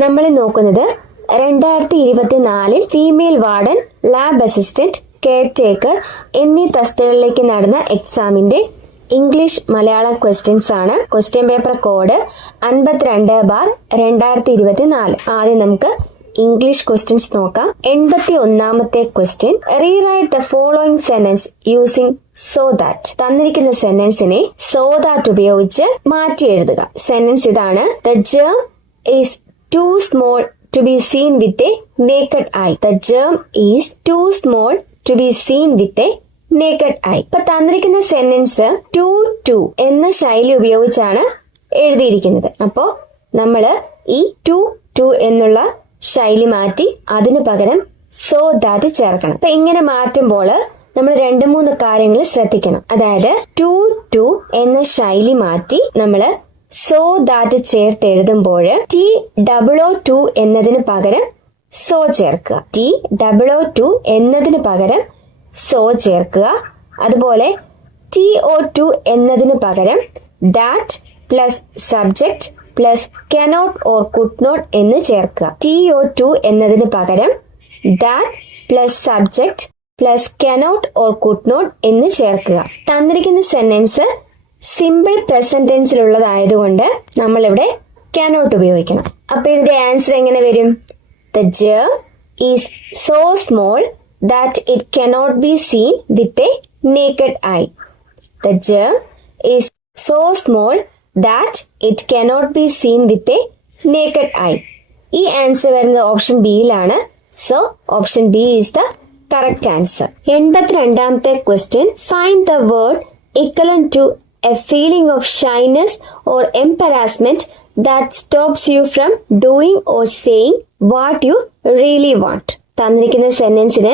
നമ്മൾ നോക്കുന്നത് 2024 female warden, lab assistant, caretaker എന്നീ തസ്തികകളിലേക്ക് നടന്ന എക്സാമിന്റെ ഇംഗ്ലീഷ് മലയാളം ക്വസ്റ്റ്യൻസ് ആണ്. Question paper code 52/2024. ആദ്യം നമുക്ക് ഇംഗ്ലീഷ് ക്വസ്റ്റ്യൻസ് നോക്കാം. 81ാമത്തെ question, rewrite the following sentence using so that. തന്നിരിക്കുന്ന സെന്റൻസിനെ സോ ദാറ്റ് ഉപയോഗിച്ച് മാറ്റി എഴുതുക. സെന്റൻസ് ഇതാണ്: the germ is too small to be seen with a naked eye. The germ is too small to be seen with a naked eye. ഇപ്പൊ തന്നിരിക്കുന്ന sentence to എന്ന ശൈലി ഉപയോഗിച്ചാണ് എഴുതിയിരിക്കുന്നത്. അപ്പോ നമ്മള് ഈ ടു എന്നുള്ള ശൈലി മാറ്റി അതിനു പകരം സോ ദാറ്റ് ചേർക്കണം. അപ്പൊ ഇങ്ങനെ മാറ്റുമ്പോൾ നമ്മൾ 2-3 കാര്യങ്ങൾ ശ്രദ്ധിക്കണം. അതായത് ടു എന്ന ശൈലി മാറ്റി നമ്മള് സോ ദാറ്റ് ചേർത്ത് എഴുതുമ്പോൾ TOO എന്നതിന് പകരം സോ ചേർക്കുക. TOO എന്നതിന് പകരം സോ ചേർക്കുക. അതുപോലെ TO2 എന്നതിന് പകരം that plus subject plus cannot or could not എന്ന് ചേർക്കുക. TO2 എന്നതിന് പകരം that plus subject plus cannot or could not എന്ന് ചേർക്കുക. തന്നിരിക്കുന്ന സെന്റൻസ് സിമ്പിൾ പ്രസന്റ് ടെൻസിലുള്ളതായതുകൊണ്ട് നമ്മളിവിടെ കനോട്ട് ഉപയോഗിക്കണം. അപ്പൊ ഇതിന്റെ ആൻസർ എങ്ങനെ വരും? The germ is so small that it cannot be seen with a naked eye. The germ is so small that it cannot be seen with a naked eye. ഈ answer വരുന്നത് option ബിയിലാണ്. So option B is the correct answer. 82ാമത്തെ question, find the word equivalent to a feeling of shyness or embarrassment that stops you from doing or saying what you really want. തന്നിരിക്കുന്ന സെന്റൻസിന്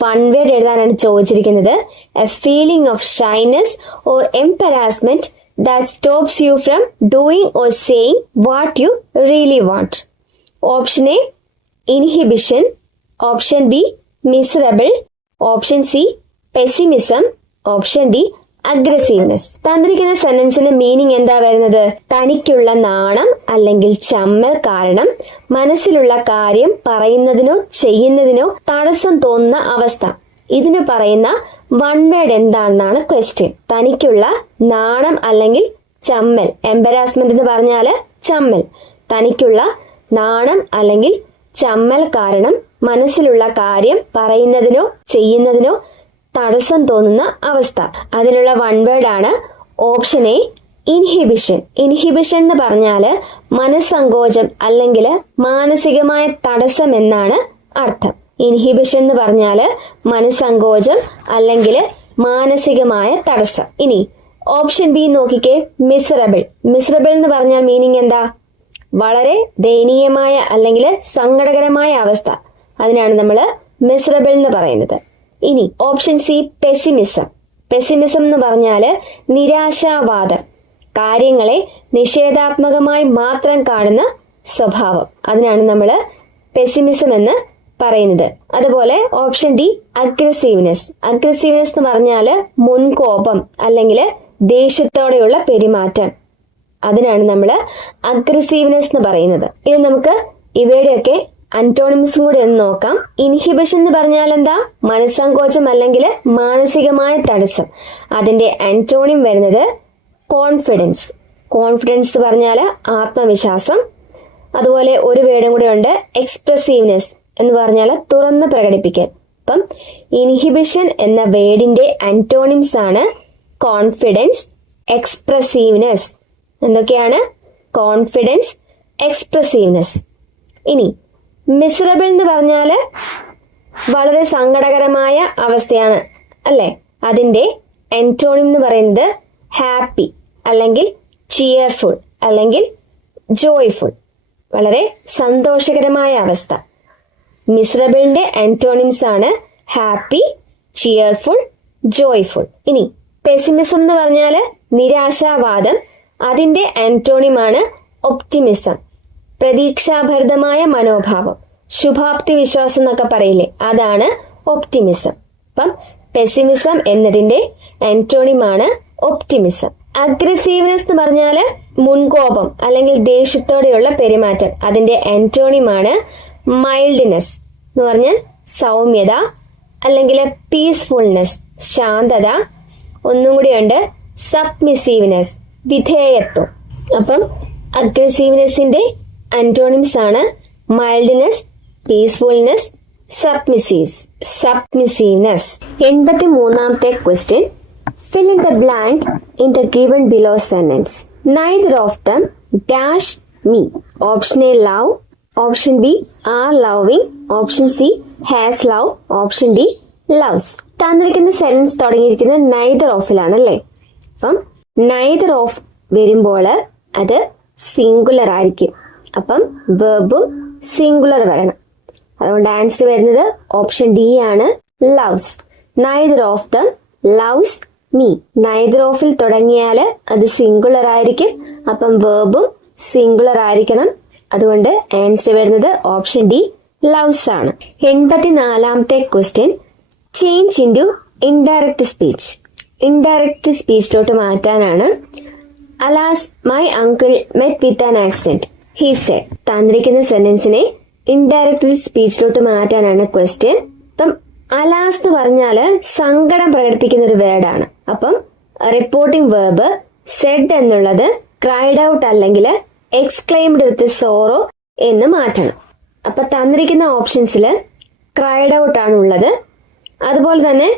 one word എഴുതാനാണ് ചോദിച്ചിരിക്കുന്നത്. A feeling of shyness or embarrassment that stops you from doing or saying what you really want. Option A inhibition, option B miserable, option C pessimism, option D aggressiveness. തന്നിരിക്കുന്ന സെന്റൻസിന് meaning എന്താ വരുന്നത്? തനിക്കുള്ള നാണം അല്ലെങ്കിൽ ചമ്മൽ കാരണം മനസ്സിലുള്ള കാര്യം പറയുന്നതിനോ ചെയ്യുന്നതിനോ തടസ്സം തോന്നുന്ന അവസ്ഥ. ഇതിന് പറയുന്ന വൺ വേർഡ് എന്താണെന്നാണ് ക്വസ്റ്റ്യൻ. തനിക്കുള്ള നാണം അല്ലെങ്കിൽ ചമ്മൽ, എംബരാസ്മെന്റ് എന്ന് പറഞ്ഞാല് ചമ്മൽ. തനിക്കുള്ള നാണം അല്ലെങ്കിൽ ചമ്മൽ കാരണം മനസ്സിലുള്ള കാര്യം പറയുന്നതിനോ ചെയ്യുന്നതിനോ തടസ്സം തോന്നുന്ന അവസ്ഥ. അതിനുള്ള വൺ വേർഡ് ആണ് ഓപ്ഷൻ എ ഇൻഹിബിഷൻ. ഇൻഹിബിഷൻ എന്ന് പറഞ്ഞാല് മനസ്സങ്കോചം അല്ലെങ്കിൽ മാനസികമായ തടസ്സം എന്നാണ് അർത്ഥം. ഇൻഹിബിഷൻ എന്ന് പറഞ്ഞാല് മനസ്സങ്കോചം അല്ലെങ്കിൽ മാനസികമായ തടസ്സം. ഇനി ഓപ്ഷൻ ബി നോക്കിക്കേ, മിസറബിൾ. മിസറബിൾ എന്ന് പറഞ്ഞാൽ മീനിങ് എന്താ? വളരെ ദയനീയമായ അല്ലെങ്കിൽ സങ്കടകരമായ അവസ്ഥ. അതിനാണ് നമ്മൾ മിസറബിൾ എന്ന് പറയുന്നത്. ഇനി ഓപ്ഷൻ സി പെസിമിസം. പെസിമിസം എന്ന് പറഞ്ഞാല് നിരാശാവാദം, കാര്യങ്ങളെ നിഷേധാത്മകമായി മാത്രം കാണുന്ന സ്വഭാവം. അതിനാണ് നമ്മൾ പെസിമിസം എന്ന് പറയുന്നത്. അതുപോലെ ഓപ്ഷൻ ഡി അഗ്രസീവ്നെസ്. അഗ്രസീവ്നെസ് എന്ന് പറഞ്ഞാല് മുൻകോപം അല്ലെങ്കിൽ ദേഷ്യത്തോടെയുള്ള പെരുമാറ്റം. അതിനാണ് നമ്മൾ അഗ്രസീവ്നെസ് എന്ന് പറയുന്നത്. ഇനി നമുക്ക് ഇവയുടെയൊക്കെ അന്റോണിംസും കൂടി ഒന്ന് നോക്കാം. ഇൻഹിബിഷൻ എന്ന് പറഞ്ഞാൽ എന്താ? മനസ്സങ്കോചം അല്ലെങ്കിൽ മാനസികമായ തടസ്സം. അതിന്റെ ആന്റോണിം വരുന്നത് കോൺഫിഡൻസ്. കോൺഫിഡൻസ് എന്ന് പറഞ്ഞാല് ആത്മവിശ്വാസം. അതുപോലെ ഒരു വേർഡും കൂടെ ഉണ്ട്, എക്സ്പ്രസീവ്നെസ് എന്ന് പറഞ്ഞാൽ തുറന്ന് പ്രകടിപ്പിക്കൽ. അപ്പം ഇൻഹിബിഷൻ എന്ന വേർഡിന്റെ ആന്റോണിംസ് ആണ് കോൺഫിഡൻസ്, എക്സ്പ്രസീവ്നെസ്. എന്തൊക്കെയാണ്? കോൺഫിഡൻസ്, എക്സ്പ്രസീവ്നെസ്. ഇനി മിസറബിൾ എന്ന് പറഞ്ഞാല് വളരെ സങ്കടകരമായ അവസ്ഥയാണ് അല്ലെ? അതിന്റെ ആന്റോണിം എന്ന് പറയുന്നത് ഹാപ്പി അല്ലെങ്കിൽ ചിയർഫുൾ അല്ലെങ്കിൽ ജോയ്ഫുൾ, വളരെ സന്തോഷകരമായ അവസ്ഥ. മിസറബിളിന്റെ ആന്റോണിംസ് ആണ് ഹാപ്പി, ചിയർഫുൾ, ജോയ്ഫുൾ. ഇനി പെസിമിസം എന്ന് പറഞ്ഞാല് നിരാശാവാദം. അതിന്റെ ആന്റോണിമാണ് ഒപ്റ്റിമിസം, പ്രതീക്ഷാഭരിതമായ മനോഭാവം, ശുഭാപ്തി വിശ്വാസം എന്നൊക്കെ പറയില്ലേ, അതാണ് ഒപ്റ്റിമിസം. അപ്പം പെസിമിസം എന്നതിന്റെ ആന്റോണിമാണ് ഒപ്റ്റിമിസം. അഗ്രസീവ്നെസ് എന്ന് പറഞ്ഞാൽ മുൻകോപം അല്ലെങ്കിൽ ദേഷ്യത്തോടെയുള്ള പെരുമാറ്റം. അതിന്റെ ആന്റോണിമാണ് മൈൽഡ്നെസ് എന്ന് പറഞ്ഞാൽ സൗമ്യത അല്ലെങ്കിൽ പീസ്ഫുൾനെസ് ശാന്തത. ഒന്നും കൂടിയുണ്ട് സബ്മിസീവ്നെസ് വിധേയത്വം. അപ്പം അഗ്രസീവ്നെസിന്റെ ആന്റോണിംസ് ആണ് മൈൽഡ്നെസ്, പീസ്ഫുൾനെസ്, സബ്മിസീവ്നെസ്. 83ാമത്തെ question. Fill in the blank in the given below sentence. Neither of them dash me. Option A love, option B are loving, option C has love, option D loves. തന്നിരിക്കുന്ന sentence തുടങ്ങിയിരിക്കുന്നത് neither ofലാണ് അല്ലേ? അപ്പം neither of വരുമ്പോൾ അത് singular ആയിരിക്കും. അപ്പം വെർബും singular വരണം. അതുകൊണ്ട് ആൻസർ വരുന്നത് ഓപ്ഷൻ ഡി ആണ്, loves. neither of them loves me. neither ofൽ തുടങ്ങിയാൽ അത് സിംഗുലർ ആയിരിക്കും. അപ്പം വെർബും സിംഗുലർ ആയിരിക്കണം. അതുകൊണ്ട് ആൻസർ വരുന്നത് ഓപ്ഷൻ ഡി ലവ്സ് ആണ്. 84ാമത്തെ question. Change into indirect speech. Indirect സ്പീച്ചിലോട്ട് മാറ്റാനാണ്. Alas my uncle met with an accident he said. തന്നിരിക്കുന്ന സെന്റൻസിനെ ഇൻഡയറക്റ്റ് സ്പീച്ചിലോട്ട് മാറ്റാനാണ് ക്വസ്റ്റ്യൻ. അപ്പം അലാസ് എന്ന് പറഞ്ഞാല് സങ്കടം പ്രകടിപ്പിക്കുന്ന ഒരു വേർഡാണ്. അപ്പം റിപ്പോർട്ടിംഗ് വേർബ് സെഡ് എന്നുള്ളത് ക്രൈഡ് ഔട്ട് അല്ലെങ്കിൽ എക്സ്ക്ലെയിംഡ് വിത്ത് സോറോ എന്ന് മാറ്റണം. അപ്പൊ തന്നിരിക്കുന്ന ഓപ്ഷൻസിൽ ക്രൈഡ് ഔട്ട് ആണ് ഉള്ളത്. അതുപോലെ തന്നെ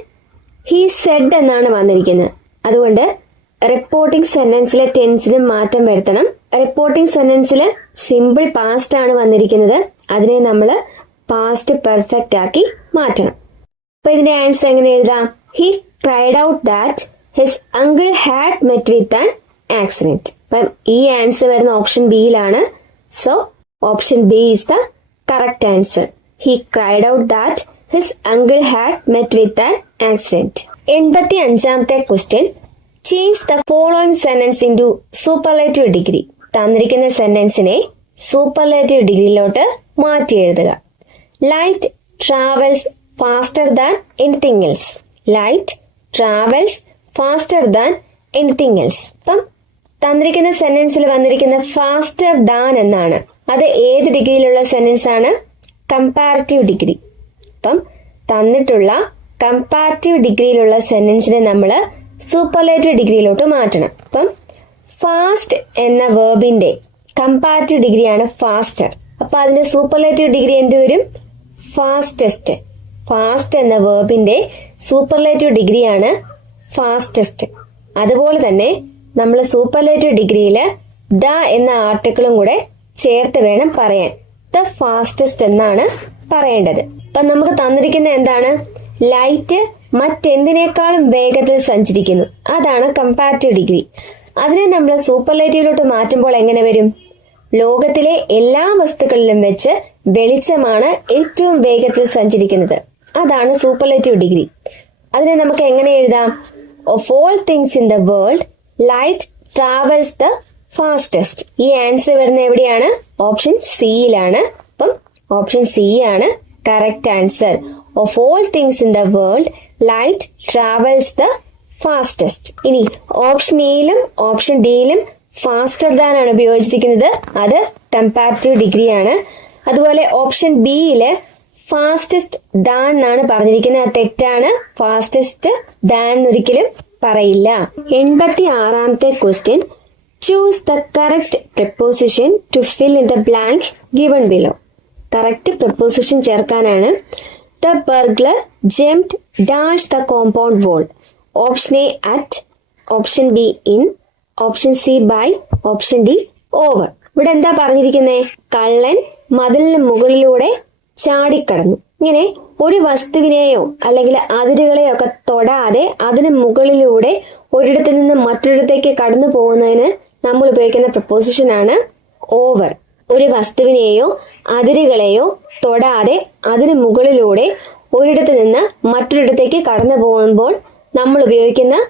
ഹി സെഡ് എന്നാണ് വന്നിരിക്കുന്നത്. അതുകൊണ്ട് റിപ്പോർട്ടിംഗ് സെന്റൻസിലെ ടെൻസിന് മാറ്റം വരുത്തണം. റിപ്പോർട്ടിംഗ് സെന്റൻസിൽ സിമ്പിൾ പാസ്റ്റ് ആണ് വന്നിരിക്കുന്നത്. അതിനെ നമ്മൾ പാസ്റ്റ് പെർഫെക്റ്റ് ആക്കി മാറ്റണം. അപ്പൊ ഇതിന്റെ ആൻസർ എങ്ങനെ എഴുതാം? He cried out that his uncle had met with an accident. അപ്പം ഈ ആൻസർ വരുന്ന ഓപ്ഷൻ ബിയിലാണ്. So option B is the correct answer. He cried out that his uncle had met with an accident. 85ാമത്തെ question. Change the following sentence into superlative degree. തന്നിരിക്കുന്ന സെന്റൻസിനെ superlative ഡിഗ്രിയിലോട്ട് മാറ്റി എഴുതുക. Light travels faster than anything else. Light travels faster than anything else. അപ്പം തന്നിരിക്കുന്ന സെന്റൻസിൽ വന്നിരിക്കുന്ന faster than എന്നാണ്. അത് ഏത് ഡിഗ്രിയിലുള്ള സെന്റൻസ് ആണ്? Comparative degree. അപ്പം തന്നിട്ടുള്ള കമ്പാരിറ്റീവ് ഡിഗ്രിയിലുള്ള സെന്റൻസിനെ നമ്മൾ സൂപ്പർലേറ്റീവ് ഡിഗ്രിയിലോട്ട് മാറ്റണം. അപ്പം ഫാസ്റ്റ് എന്ന വേർബിന്റെ കമ്പാരിറ്റീവ് ഡിഗ്രിയാണ് ഫാസ്റ്റർ. അപ്പൊ അതിന്റെ സൂപ്പർലേറ്റീവ് ഡിഗ്രി എന്ത് വരും? ഫാസ്റ്റസ്റ്റ്. ഫാസ്റ്റ് എന്ന വേർബിന്റെ സൂപ്പർലേറ്റീവ് ഡിഗ്രിയാണ് ഫാസ്റ്റസ്റ്റ്. അതുപോലെ തന്നെ നമ്മൾ സൂപ്പർലേറ്റീവ് ഡിഗ്രിയിൽ ദ എന്ന ആർട്ടിക്കിളും കൂടെ ചേർത്ത് വേണം പറയാൻ. ദ ഫാസ്റ്റസ്റ്റ് എന്നാണ് പറയേണ്ടത്. അപ്പൊ നമുക്ക് തന്നിരിക്കുന്ന എന്താണ്? ലൈറ്റ് മറ്റെന്തിനേക്കാളും വേഗത്തിൽ സഞ്ചരിക്കുന്നു. അതാണ് കമ്പാരിറ്റീവ് ഡിഗ്രി. അതിനെ നമ്മൾ സൂപ്പർലേറ്റീവിലോട്ട് മാറ്റുമ്പോൾ എങ്ങനെ വരും? ലോകത്തിലെ എല്ലാ വസ്തുക്കളിലും വെച്ച് വെളിച്ചമാണ് ഏറ്റവും വേഗത്തിൽ സഞ്ചരിക്കുന്നത്. അതാണ് സൂപ്പർലേറ്റീവ് ഡിഗ്രി. അതിനെ നമുക്ക് എങ്ങനെ എഴുതാം? Of all things in the world light travels the fastest. ഈ ആൻസർ വരുന്ന എവിടെയാണ്? ഓപ്ഷൻ സിയിലാണ്. അപ്പം ഓപ്ഷൻ സി ആണ് correct answer. Of all things in the world light travels the fastest. ഇനി ഓപ്ഷൻ എയിലും ഓപ്ഷൻ ഡിയിലും ഫാസ്റ്റർ ദാൻ ആണ് ഉപയോഗിച്ചിരിക്കുന്നത്. അത് കമ്പാരിറ്റീവ് ഡിഗ്രിയാണ്. അതുപോലെ ഓപ്ഷൻ ബിയില് ഫാസ്റ്റസ്റ്റ് ദാൻ എന്നാണ് പറഞ്ഞിരിക്കുന്നത്. അത് തെറ്റാണ്. ഫാസ്റ്റസ്റ്റ് ദാൻ ഒരിക്കലും പറയില്ല. 86ാമത്തെ question. Choose the correct preposition to fill in the blank given below. Correct preposition ചേർക്കാനാണ്. The burglar jumped dash the compound wall. Option A at, option B in, option C by, option D over. ഇവിടെ എന്താ പറഞ്ഞിരിക്കുന്നേ? കള്ളൻ മതിലിന് മുകളിലൂടെ ചാടിക്കടന്നു. ഇങ്ങനെ ഒരു വസ്തുവിനെയോ അല്ലെങ്കിൽ അതിരുകളെയോ ഒക്കെ തൊടാതെ അതിന് മുകളിലൂടെ ഒരിടത്തു നിന്ന് മറ്റൊരിടത്തേക്ക് കടന്നു പോകുന്നതിന് നമ്മൾ ഉപയോഗിക്കുന്ന പ്രപ്പോസിഷൻ ആണ് ഓവർ. ഒരു വസ്തുവിനെയോ അതിരുകളെയോ തൊടാതെ അതിന് മുകളിലൂടെ ഒരിടത്തു നിന്ന് മറ്റൊരിടത്തേക്ക് കടന്നു പോകുമ്പോൾ നമ്മൾ ഉപയോഗിക്കുന്ന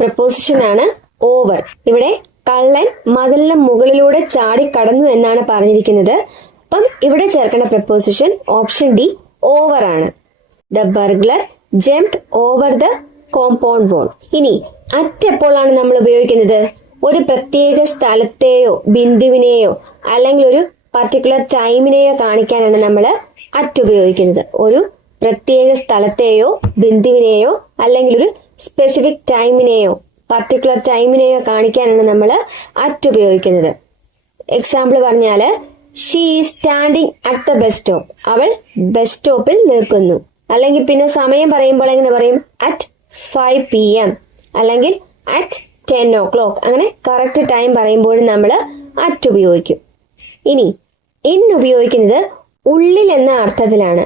പ്രപ്പോസിഷൻ ആണ് ഓവർ. ഇവിടെ കള്ളൻ മതിലിന് മുകളിലൂടെ ചാടി കടന്നു എന്നാണ് പറഞ്ഞിരിക്കുന്നത്. അപ്പം ഇവിടെ ചേർക്കേണ്ട പ്രപ്പോസിഷൻ ഓപ്ഷൻ ഡി ഓവർ ആണ്. The burglar jumped over the compound wall. ഇനി അറ്റ് എപ്പോഴാണ് നമ്മൾ ഉപയോഗിക്കുന്നത്? ഒരു പ്രത്യേക സ്ഥലത്തെയോ ബിന്ദുവിനെയോ അല്ലെങ്കിൽ ഒരു പർട്ടിക്കുലർ ടൈമിനെയോ കാണിക്കാനാണ് നമ്മൾ അറ്റ് ഉപയോഗിക്കുന്നത്. ഒരു പ്രത്യേക സ്ഥലത്തെയോ ബിന്ദുവിനെയോ അല്ലെങ്കിൽ ഒരു സ്പെസിഫിക് ടൈമിനെയോ പർട്ടിക്കുലർ ടൈമിനെയോ കാണിക്കാനാണ് നമ്മൾ അറ്റ് ഉപയോഗിക്കുന്നത്. എക്സാമ്പിൾ പറഞ്ഞാല് she is standing at the bus stop. അവൾ ബസ് സ്റ്റോപ്പിൽ നിൽക്കുന്നു. അല്ലെങ്കിൽ പിന്നെ സമയം പറയുമ്പോൾ എങ്ങനെ പറയും? അറ്റ് 5 PM അല്ലെങ്കിൽ അറ്റ് 10 o'clock. അങ്ങനെ കറക്റ്റ് ടൈം പറയുമ്പോഴും നമ്മൾ അറ്റ് ഉപയോഗിക്കും. ഇനി ഇൻ ഉപയോഗിക്കുന്നത് ഉള്ളിൽ എന്ന അർത്ഥത്തിലാണ്.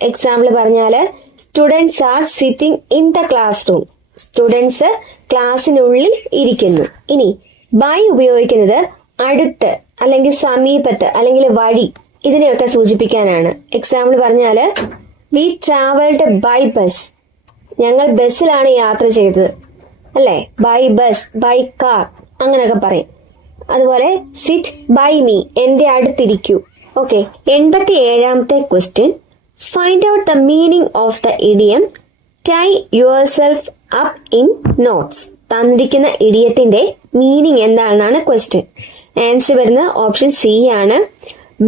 എക്സാമ്പിൾ പറഞ്ഞാല് students are sitting in the classroom. Students ക്ലാസ്സിനുള്ളിൽ ഇരിക്കുന്നു. ഇനി ബൈ ഉപയോഗിക്കുന്നത് അടുത്ത് അല്ലെങ്കിൽ സമീപത്ത് അല്ലെങ്കിൽ വഴി ഇതിനെയൊക്കെ സൂചിപ്പിക്കാനാണ്. എക്സാമ്പിൾ പറഞ്ഞാല് വി ട്രാവൽഡ് ബൈ ബസ്. ഞങ്ങൾ ബസ്സിലാണ് യാത്ര ചെയ്തത് അല്ലെ? ബൈ ബസ്, ബൈ കാർ അങ്ങനെയൊക്കെ പറയും. അതുപോലെ സിറ്റ് ബൈ മീ, എന്റെ അടുത്തിരിക്കൂ. ഓക്കെ, 87ാമത്തെ question. Find out the meaning of the idiom tie yourself up in knots. തന്നിരിക്കുന്ന ഇഡിയത്തിന്റെ മീനിങ് എന്താണെന്നാണ് ക്വസ്റ്റ്യൻ. ആൻസർ വരുന്നത് ഓപ്ഷൻ സി ആണ്.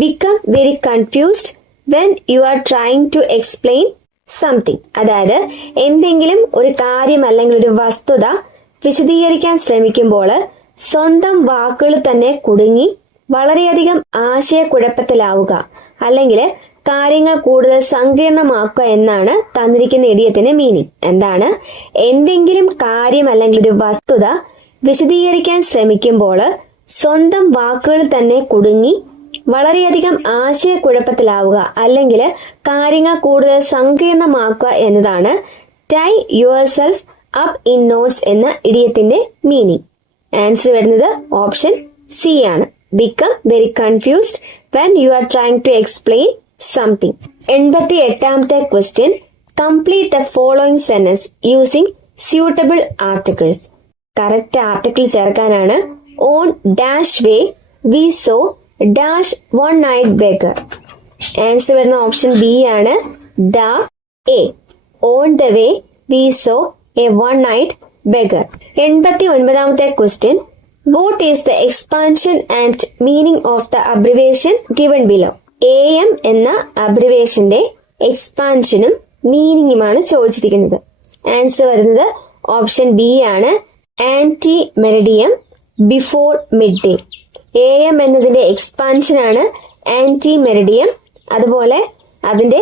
Become very confused when you are trying to explain something. അതായത് എന്തെങ്കിലും ഒരു കാര്യം അല്ലെങ്കിൽ ഒരു വസ്തുത വിശദീകരിക്കാൻ ശ്രമിക്കുമ്പോൾ സ്വന്തം വാക്കുകൾ തന്നെ കുടുങ്ങി വളരെയധികം ആശയക്കുഴപ്പത്തിലാവുക അല്ലെങ്കിൽ കാര്യങ്ങൾ കൂടുതൽ സങ്കീർണമാക്കുക എന്നാണ് തന്നിരിക്കുന്ന ഇഡിയത്തിന്റെ മീനിങ്. എന്താണ്? എന്തെങ്കിലും കാര്യം അല്ലെങ്കിൽ ഒരു വസ്തുത വിശദീകരിക്കാൻ ശ്രമിക്കുമ്പോൾ സ്വന്തം വാക്കുകൾ തന്നെ കുടുങ്ങി വളരെയധികം ആശയക്കുഴപ്പത്തിലാവുക അല്ലെങ്കിൽ കാര്യങ്ങൾ കൂടുതൽ സങ്കീർണമാക്കുക എന്നതാണ് tie yourself up in knots എന്ന ഇഡിയത്തിന്റെ മീനിങ്. ആൻസർ വരുന്നത് ഓപ്ഷൻ സി ആണ്. Become very confused when you are trying to explain something. 88ാമത്തെ question. Complete the following sentence using suitable articles. Correct article ചേർക്കാനാണ്. On dash way we saw dash one night beggar. Answer വരുന്ന option B ആണ്. The a. On the way we saw a one night beggar. 89ാമത്തെ question. What is the expansion and meaning of the abbreviation given below. AM എന്ന അബ്രിവേഷന്റെ എക്സ്പാൻഷനും മീനിങ്ങുമാണ് ചോദിച്ചിരിക്കുന്നത്. Answer വരുന്നത് option B ആണ്. Ante meridiem before midday. AM എന്നതിന്റെ expansion ആണ് ആന്റി മെറിഡിയം. അതുപോലെ അതിന്റെ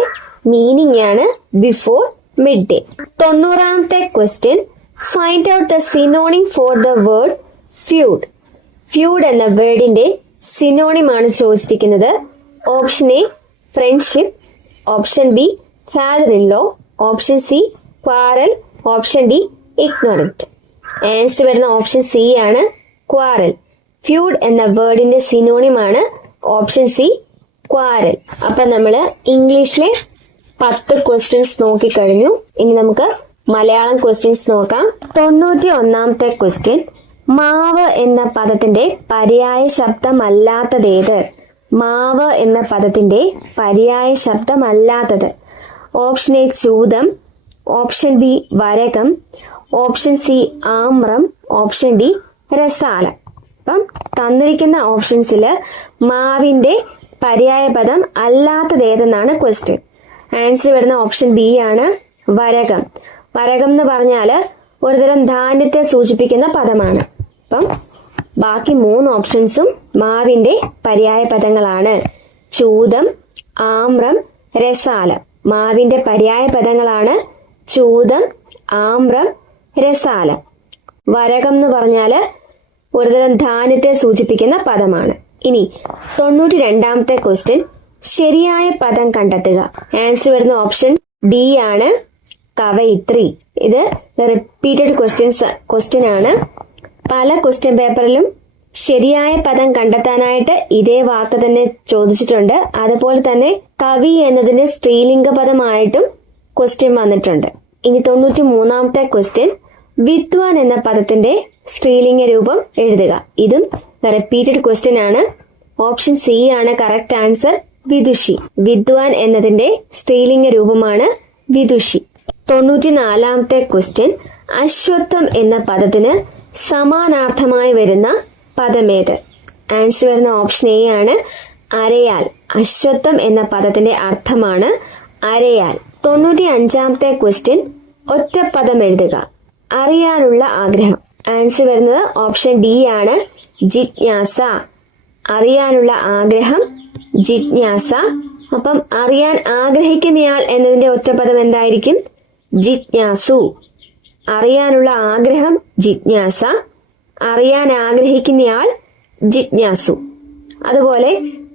മീനിങ് ആണ് ബിഫോർ മിഡ് ഡേ. 90ാമത്തെ question. Find out the synonym for the word feud. Feud എന്ന വേർഡിന്റെ സിനോണിം ആണ് ചോദിച്ചിരിക്കുന്നത്. Option A friendship, option B father in law, option C quarrel, option D ignorant. Answer വരുന്ന option C ആണ്. Quarrel. ഫ്യൂഡ് എന്ന വേർഡിന്റെ synonym ആണ് ഓപ്ഷൻ സി ക്വാറൽ. അപ്പൊ നമ്മള് ഇംഗ്ലീഷിലെ 10 ക്വസ്റ്റ്യൻസ് നോക്കിക്കഴിഞ്ഞു. ഇനി നമുക്ക് മലയാളം ക്വസ്റ്റ്യൻസ് നോക്കാം. 91ാമത്തെ ക്വസ്റ്റ്യൻ. മാവ് എന്ന പദത്തിന്റെ പര്യായ ശബ്ദമല്ലാത്തതേത്? മാവ് എന്ന പദത്തിന്റെ പര്യായ ശബ്ദമല്ലാത്തത്. ഓപ്ഷൻ എ ചൂതം, ഓപ്ഷൻ ബി വരകം, ഓപ്ഷൻ സി ആമ്രം, ഓപ്ഷൻ ഡി രസാലം. അപ്പം തന്നിരിക്കുന്ന ഓപ്ഷൻസിൽ മാവിന്റെ പര്യായ പദം അല്ലാത്തതേതെന്നാണ് ക്വസ്റ്റ്യൻ. ആൻസർ വരുന്ന ഓപ്ഷൻ ബി ആണ്. വരകം. വരകം എന്ന് പറഞ്ഞാല് ഒരുതരം ധാന്യത്തെ സൂചിപ്പിക്കുന്ന പദമാണ്. അപ്പം ബാക്കി 3 ഓപ്ഷൻസും മാവിന്റെ പര്യായ പദങ്ങളാണ്. ചൂതം, ആമ്രം, രസാലം. മാവിന്റെ പര്യായ പദങ്ങളാണ് ചൂതം, ആമ്രം, രസാലം. വരകം എന്ന് പറഞ്ഞാല് ഒരുതരം ധാന്യത്തെ സൂചിപ്പിക്കുന്ന പദമാണ്. ഇനി 92ാമത്തെ ക്വസ്റ്റ്യൻ. ശരിയായ പദം കണ്ടെത്തുക. ആൻസർ വരുന്ന ഓപ്ഷൻ ഡി ആണ്. കവയിത്രി. ഇത് റിപ്പീറ്റഡ് ക്വസ്റ്റ്യൻ ആണ്. പല ക്വസ്റ്റ്യൻ പേപ്പറിലും ശരിയായ പദം കണ്ടെത്താനായിട്ട് ഇതേ വാക്ക് തന്നെ ചോദിച്ചിട്ടുണ്ട്. അതുപോലെ തന്നെ കവി എന്നതിന്റെ സ്ത്രീലിംഗ പദമായിട്ടും ക്വസ്റ്റ്യൻ വന്നിട്ടുണ്ട്. ഇനി 93ാമത്തെ ക്വസ്റ്റ്യൻ. വിദ്വാൻ എന്ന പദത്തിന്റെ സ്ത്രീലിംഗ രൂപം എഴുതുക. ഇതും റിപ്പീറ്റഡ് ക്വസ്റ്റ്യൻ ആണ്. ഓപ്ഷൻ സി ആണ് കറക്റ്റ് ആൻസർ. വിദുഷി. വിദ്വാൻ എന്നതിന്റെ സ്ത്രീലിംഗ രൂപമാണ് വിദുഷി. 94ാമത്തെ ക്വസ്റ്റ്യൻ. അശ്വത്ഥം എന്ന പദത്തിന് സമാനാർത്ഥമായി വരുന്ന പദമേത്? ആൻസർ വരുന്ന ഓപ്ഷൻ എ ആണ് അരയാൽ. അശ്വത്ഥം എന്ന പദത്തിന്റെ അർത്ഥമാണ് അരയാൽ. 95ാമത്തെ ക്വസ്റ്റ്യൻ, ഒറ്റപ്പദം എഴുതുക. അറിയാനുള്ള ആഗ്രഹം. ആൻസർ വരുന്നത് ഓപ്ഷൻ ഡി ആണ് ജിജ്ഞാസ. അറിയാനുള്ള ആഗ്രഹം ജിജ്ഞാസ. അപ്പം അറിയാൻ ആഗ്രഹിക്കുന്നയാൾ എന്നതിന്റെ ഒറ്റപ്പദം എന്തായിരിക്കും? ജിജ്ഞാസു. അറിയാനുള്ള ആഗ്രഹം ജിജ്ഞാസ, അറിയാൻ ആഗ്രഹിക്കുന്നയാൾ ജിജ്ഞാസു. അതുപോലെ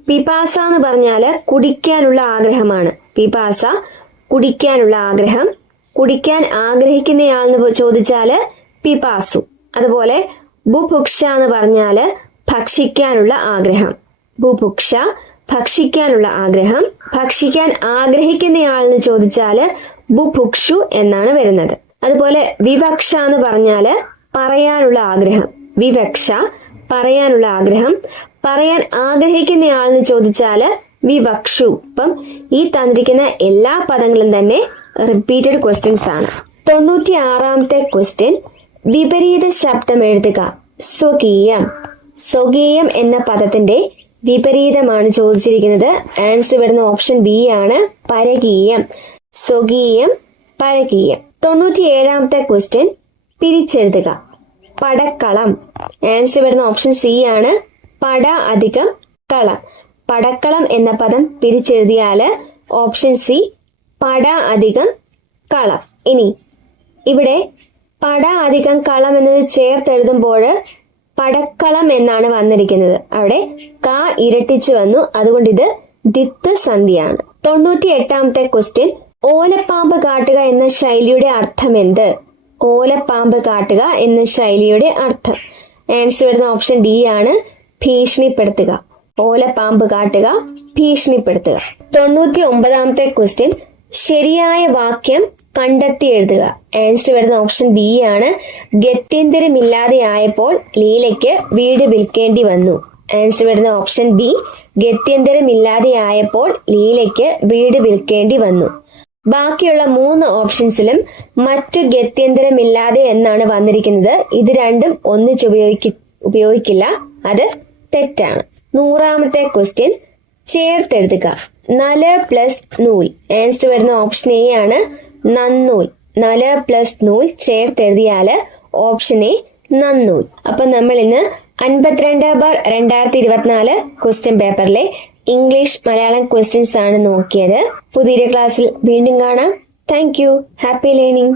പിപാസ എന്ന് പറഞ്ഞാല് കുടിക്കാനുള്ള ആഗ്രഹമാണ്. പിപാസ കുടിക്കാനുള്ള ആഗ്രഹം. കുടിക്കാൻ ആഗ്രഹിക്കുന്നയാൾ എന്ന് ചോദിച്ചാല് പിപാസു. അതുപോലെ ബുഭുക്ഷ എന്ന് പറഞ്ഞാല് ഭക്ഷിക്കാനുള്ള ആഗ്രഹം. ബുഭുക്ഷ ഭക്ഷിക്കാനുള്ള ആഗ്രഹം. ഭക്ഷിക്കാൻ ആഗ്രഹിക്കുന്നയാൾ എന്ന് ചോദിച്ചാല് ബുഭുക്ഷു എന്നാണ് വരുന്നത്. അതുപോലെ വിവക്ഷ എന്ന് പറഞ്ഞാല് പറയാനുള്ള ആഗ്രഹം. വിവക്ഷ പറയാനുള്ള ആഗ്രഹം. പറയാൻ ആഗ്രഹിക്കുന്നയാൾ എന്ന് ചോദിച്ചാല് വിവക്ഷു. അപ്പം ഈ തന്നിരിക്കുന്ന എല്ലാ പദങ്ങളും തന്നെ റിപ്പീറ്റഡ് ക്വസ്റ്റ്യൻസ് ആണ്. 96ാമത്തെ ക്വസ്റ്റ്യൻ, വിപരീത ശബ്ദം എഴുതുക. സ്വകീയം. സ്വകീയം എന്ന പദത്തിന്റെ വിപരീതമാണ് ചോദിച്ചിരിക്കുന്നത്. ആൻസർ വരുന്ന ഓപ്ഷൻ ബി ആണ് പരകീയം. സ്വകീയം, പരകീയം. 97ാമത്തെ ക്വസ്റ്റ്യൻ, പിരിച്ചെഴുതുക. പടക്കളം. ആൻസർ വരുന്ന ഓപ്ഷൻ സി ആണ് പട അധികം കളം. പടക്കളം എന്ന പദം പിരിച്ചെഴുതിയാല് ഓപ്ഷൻ സി പട അധികം കളം. ഇനി ഇവിടെ പട അധികം കളം എന്നത് ചേർത്തെഴുതുമ്പോൾ പടക്കളം എന്നാണ് വന്നിരിക്കുന്നത്. അവിടെ ക ഇരട്ടിച്ച് വന്നു, അതുകൊണ്ട് ഇത് ദിത്ത് സന്ധിയാണ്. 98ാമത്തെ ക്വസ്റ്റ്യൻ, ഓലപ്പാമ്പ് കാട്ടുക എന്ന ശൈലിയുടെ അർത്ഥം എന്ത്? ഓലപ്പാമ്പ് കാട്ടുക എന്ന ശൈലിയുടെ അർത്ഥം. ആൻസർ വരുന്ന ഓപ്ഷൻ ഡി ആണ് ഭീഷണിപ്പെടുത്തുക. ഓലപ്പാമ്പ് കാട്ടുക, ഭീഷണിപ്പെടുത്തുക. 99ാമത്തെ ക്വസ്റ്റ്യൻ, ശരിയായ വാക്യം കണ്ടെത്തി എഴുതുക. ആൻസർ വരുന്ന ഓപ്ഷൻ ബി ആണ് ഗത്യന്തരമില്ലാതെ ആയപ്പോൾ ലീലയ്ക്ക് വീട് വിൽക്കേണ്ടി വന്നു. ആൻസർ വരുന്ന ഓപ്ഷൻ ബി ഗത്യന്തരമില്ലാതെ ആയപ്പോൾ ലീലയ്ക്ക് വീട് വിൽക്കേണ്ടി വന്നു. ബാക്കിയുള്ള 3 ഓപ്ഷൻസിലും മറ്റു ഗത്യന്തരമില്ലാതെ എന്നാണ് വന്നിരിക്കുന്നത്. ഇത് രണ്ടും ഒന്നിച്ച് ഉപയോഗിക്കില്ല, അത് തെറ്റാണ്. 100ാമത്തെ ക്വസ്റ്റ്യൻ, ചേർത്തെഴുതുക. നല് പ്ലസ് നൂൽ. ആൻസർ വരുന്ന ഓപ്ഷൻ എ ആണ് നന്നൂൽ. നല് പ്ലസ് നൂൽ ചേർത്തെഴുതിയാല് ഓപ്ഷൻ എ നന്നൂൽ. അപ്പൊ നമ്മൾ ഇന്ന് 52/2024 ക്വസ്റ്റ്യൻ പേപ്പറിലെ ഇംഗ്ലീഷ് മലയാളം ക്വസ്റ്റ്യൻസ് ആണ് നോക്കിയത്. പുതിയൊരു ക്ലാസ്സിൽ വീണ്ടും കാണാം. Thank you. Happy learning.